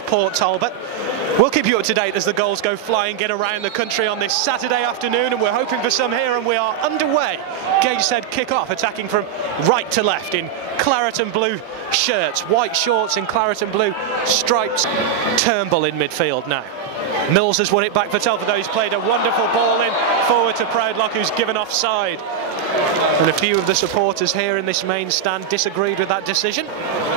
Port Talbot. We'll keep you up to date as the goals go flying in around the country on this Saturday afternoon, and we're hoping for some here, and we are underway. Gateshead kick off, attacking from right to left in claret and blue shirts, white shorts and claret and blue stripes. Turnbull in midfield now. Mills has won it back for Telford, though. He's played a wonderful ball in forward to Proudlock, who's given offside. And a few of the supporters here in this main stand disagreed with that decision.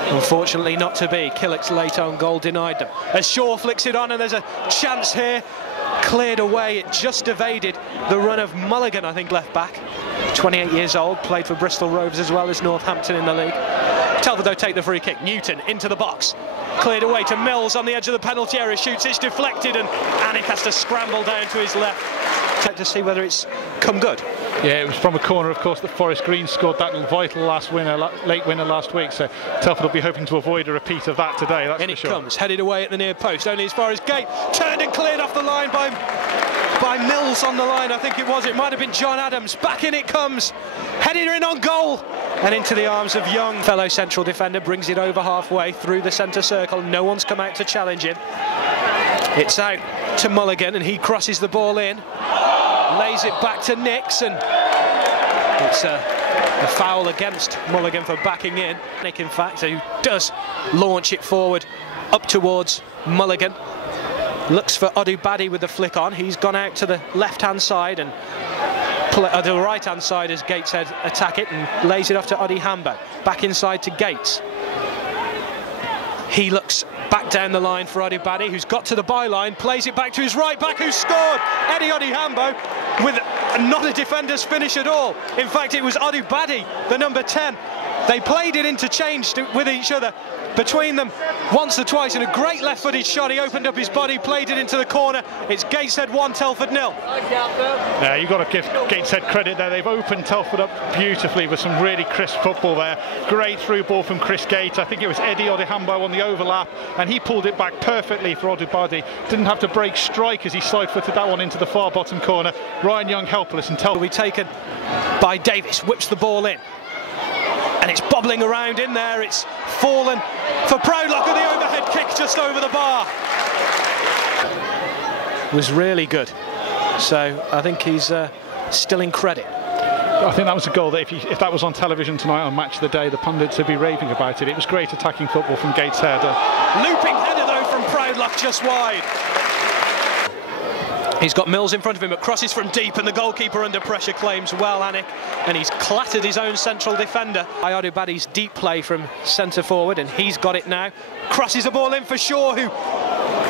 Unfortunately not to be. Killick's late own goal denied them. As Shaw flicks it on, and there's a chance here. Cleared away, it just evaded the run of Mulligan, I think, left back. 28 years old, played for Bristol Rovers as well as Northampton in the league. Telford, though, take the free kick. Newton into the box. Cleared away to Mills on the edge of the penalty area. Shoots, it's deflected, and Anik has to scramble down to his left. Check to see whether it's come good. Yeah, it was from a corner, of course, that Forest Green scored that vital late winner last week. So Telford will be hoping to avoid a repeat of that today, that's in for sure. It comes, headed away at the near post, only as far as Gate. Turned and cleared off the line by Mills on the line, I think it was. It might have been John Adams. Back in it comes. Headed in on goal. And into the arms of Young. Fellow central defender brings it over halfway through the centre circle. No one's come out to challenge him. It's out to Mulligan, and he crosses the ball in. Lays it back to Nix, and it's a foul against Mulligan for backing in. Nick, in fact, who does launch it forward up towards Mulligan. Looks for Odubadi with the flick on. He's gone out to the left-hand side and the right-hand side as Gateshead attack it, and lays it off to Odi Hambo. Back inside to Gates. He looks back down the line for Odubadi, who's got to the byline, plays it back to his right back, who scored. Eddie Odi Hambo with not a defender's finish at all. In fact, it was Odubadi, the number 10. They played it interchanged with each other between them once or twice, in a great left-footed shot. He opened up his body, played it into the corner. It's Gateshead 1, Telford 0. Yeah, you've got to give Gateshead credit there. They've opened Telford up beautifully with some really crisp football there. Great through ball from Chris Gates. I think it was Eddie Odihambo on the overlap, and he pulled it back perfectly for Odubadi. Didn't have to break strike as he side-footed that one into the far bottom corner. Ryan Young helpless, and Telford will be taken by Davis. Whips the ball in, and it's bobbling around in there. It's fallen for Proudlock, and the overhead kick just over the bar was really good. So I think he's still in credit. I think that was a goal that if that was on television tonight on Match of the Day, the pundits would be raving about it. It was great attacking football from Gateshead. Looping header though from Proudlock, just wide. He's got Mills in front of him, but crosses from deep, and the goalkeeper under pressure claims well, Anik, and he's clattered his own central defender. Odubadi's deep play from centre forward, and he's got it now. Crosses the ball in for Shaw, who,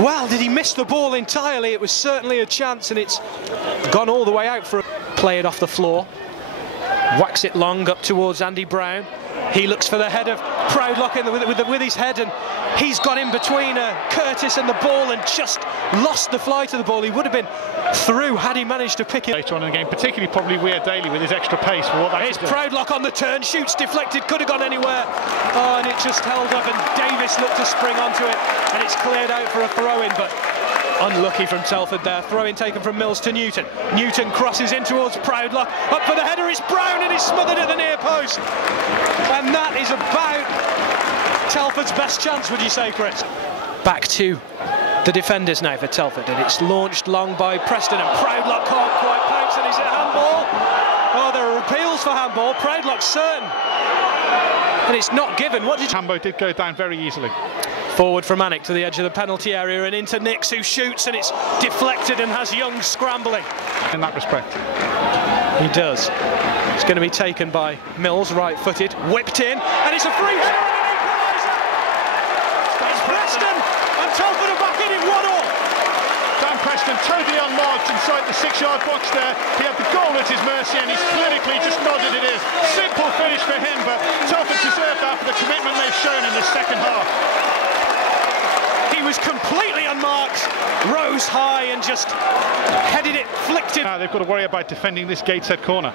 well, did he miss the ball entirely? It was certainly a chance, and it's gone all the way out for a play it off the floor. Whacks it long up towards Andy Brown. He looks for the head of Proudlock with his head, and he's got in between Curtis and the ball and just lost the flight of the ball. He would have been through had he managed to pick it. Later on in the game, particularly probably Weir Daly with his extra pace for what that is. It's Proudlock on the turn, shoots deflected, could have gone anywhere. Oh, and it just held up, and Davis looked to spring onto it, and it's cleared out for a throw-in, but unlucky from Telford there. Throw-in taken from Mills to Newton. Newton crosses in towards Proudlock. Up for the header, it's Brown, and it's smothered at the near post. And that is about Telford's best chance, would you say, Chris? Back to the defenders now for Telford, and it's launched long by Preston, and Proudlock can't quite pounce, and is it handball? Oh, there are appeals for handball. Proudlock's certain, and it's not given. What did Hambo did go down very easily. Forward from Anik to the edge of the penalty area, and into Nix, who shoots, and it's deflected and has Young scrambling. In that respect. He does. It's going to be taken by Mills, right-footed, whipped in, and it's a free header and an equaliser! It's Preston, and Telford are back in it 1-1. Dan Preston totally unmarked inside the 6-yard box there. He had the goal at his mercy, and he's clinically just nodded it is. Simple finish for him, but Telford deserved that for the commitment they've shown in the second half. He was completely unmarked, rose high and just headed it, flicked it. Now they've got to worry about defending this Gateshead corner.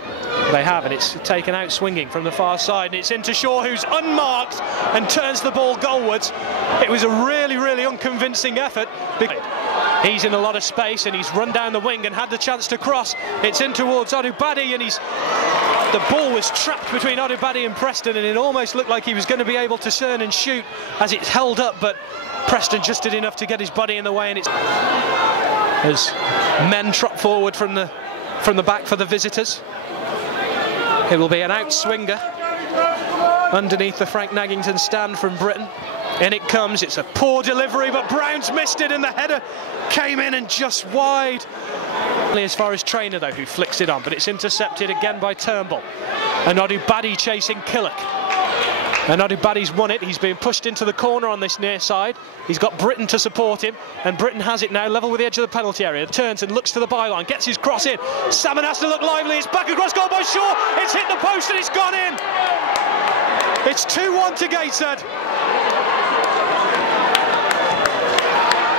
They have, and it's taken out swinging from the far side, and it's into Shaw, who's unmarked and turns the ball goalwards. It was a really, really unconvincing effort. He's in a lot of space, and he's run down the wing and had the chance to cross. It's in towards Odubadi, and the ball was trapped between Odubadi and Preston, and it almost looked like he was going to be able to turn and shoot as it's held up, but Preston just did enough to get his body in the way, and it's as men trot forward from the back for the visitors. It will be an outswinger underneath the Frank Naggington stand from Britain. In it comes, it's a poor delivery, but Brown's missed it, and the header came in and just wide. Only as far as Traynor though, who flicks it on, but it's intercepted again by Turnbull. And Odubadi chasing Killock. And Odubadi's won it. He's being pushed into the corner on this near side. He's got Britton to support him, and Britton has it now level with the edge of the penalty area. Turns and looks to the byline, gets his cross in. Salmon has to look lively. It's back across goal by Shaw. It's hit the post and it's gone in. It's 2-1 to Gateshead.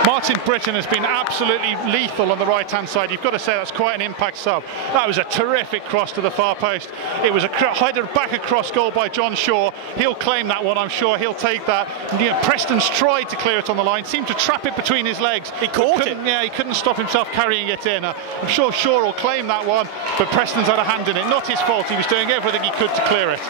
Martin Britton has been absolutely lethal on the right-hand side. You've got to say that's quite an impact sub. That was a terrific cross to the far post. It was a header back across goal by John Shaw. He'll claim that one, I'm sure. He'll take that. You know, Preston's tried to clear it on the line, seemed to trap it between his legs. He caught it. Yeah, he couldn't stop himself carrying it in. I'm sure Shaw will claim that one, but Preston's had a hand in it. Not his fault. He was doing everything he could to clear it.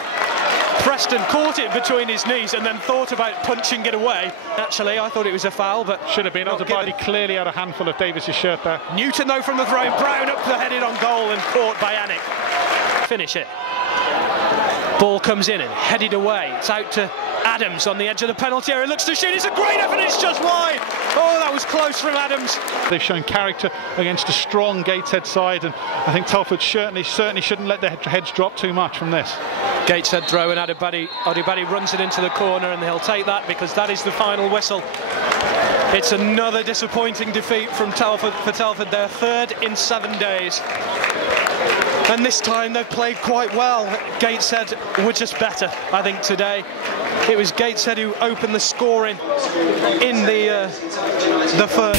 Preston caught it between his knees and then thought about punching it away. Actually, I thought it was a foul, but should have been. Odubadi clearly had a handful of Davis's shirt there. Newton though from the throw, Brown up the headed on goal and caught by Anik. Finish it. Ball comes in and headed away. It's out to Adams on the edge of the penalty area. Looks to shoot. It's a great effort. It's just wide. Oh, that was close from Adams. They've shown character against a strong Gateshead side, and I think Telford certainly shouldn't let their heads drop too much from this. Gateshead throw, and Odubadi runs it into the corner, and he'll take that because that is the final whistle. It's another disappointing defeat from Telford for Telford, their third in 7 days. And this time they've played quite well. Gateshead were just better, I think, today. It was Gateshead who opened the scoring in the first.